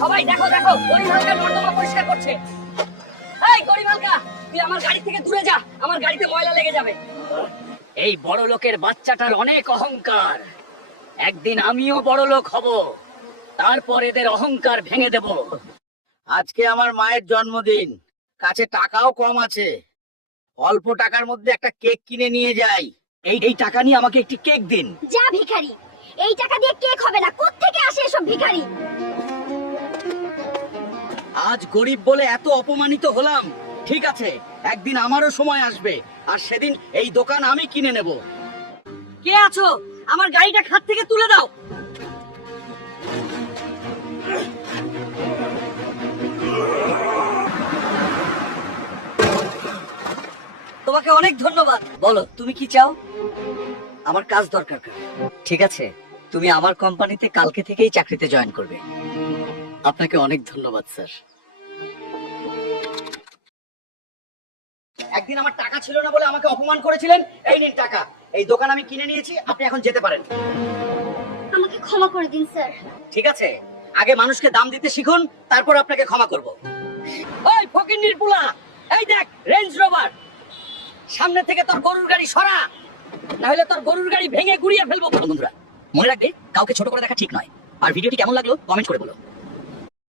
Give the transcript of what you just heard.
সবাই দেখো দেখো, গরিব হালকা নর্দমা পরিষ্কার করছে। এই গরিব হালকা, তুই আমার গাড়ি থেকে দূরে যা, আমার গাড়িতে ময়লা লেগে যাবে। এই বড় লোকের বাচ্চাটার অনেক অহংকার, একদিন আমিও বড় লোক হব, তারপর এদের অহংকার ভেঙে দেব। আজকে আমার মায়ের জন্মদিন, কাছে টাকাও কম আছে, অল্প টাকার মধ্যে একটা কেক কিনে নিয়ে যাই। এই টাকা নিয়ে আমাকে একটি কেক দিন। যা ভিখারি, এই টাকা দিয়ে কেক হবে না। কোত্থেকে আসে এসব ভিখারি? আজ গরিব বলে এত অপমানিত হলাম, ঠিক আছে, একদিন আমারও সময় আসবে, আর সেদিন এই দোকান আমি কিনে নেব। কে আছো? আমার গাড়িটা খাত থেকে তুলে দাও। তোমাকে অনেক ধন্যবাদ। বলো তুমি কি চাও? আমার কাজ দরকার। ঠিক আছে, তুমি আমার কোম্পানিতে কালকে থেকেই চাকরিতে জয়েন করবে। আপনাকে অনেক ধন্যবাদ স্যার। একদিন আমার টাকা ছিল না বলে আমাকে অপমান করেছিলেন, এই নিন টাকা, এই দোকান আমি কিনে নিয়েছি, আপনি এখন যেতে পারেন। আমাকে ক্ষমা করে দিন স্যার। ঠিক আছে, আগে মানুষকে দাম দিতে শিখুন, তারপর আপনাকে ক্ষমা করব। ওই ফকিন্নির পুলা, এই দেখ রেঞ্জ রোভার, সামনে থেকে তোর গরুর গাড়ি সরা, না হলে তোর গরুর গাড়ি ভেঙে গুড়িয়ে ফেলবো। বন্ধুরা মনে রাখবে, কাউকে ছোট করে দেখা ঠিক নয়। আর ভিডিওটি কেমন লাগলো কমেন্ট করে বলো।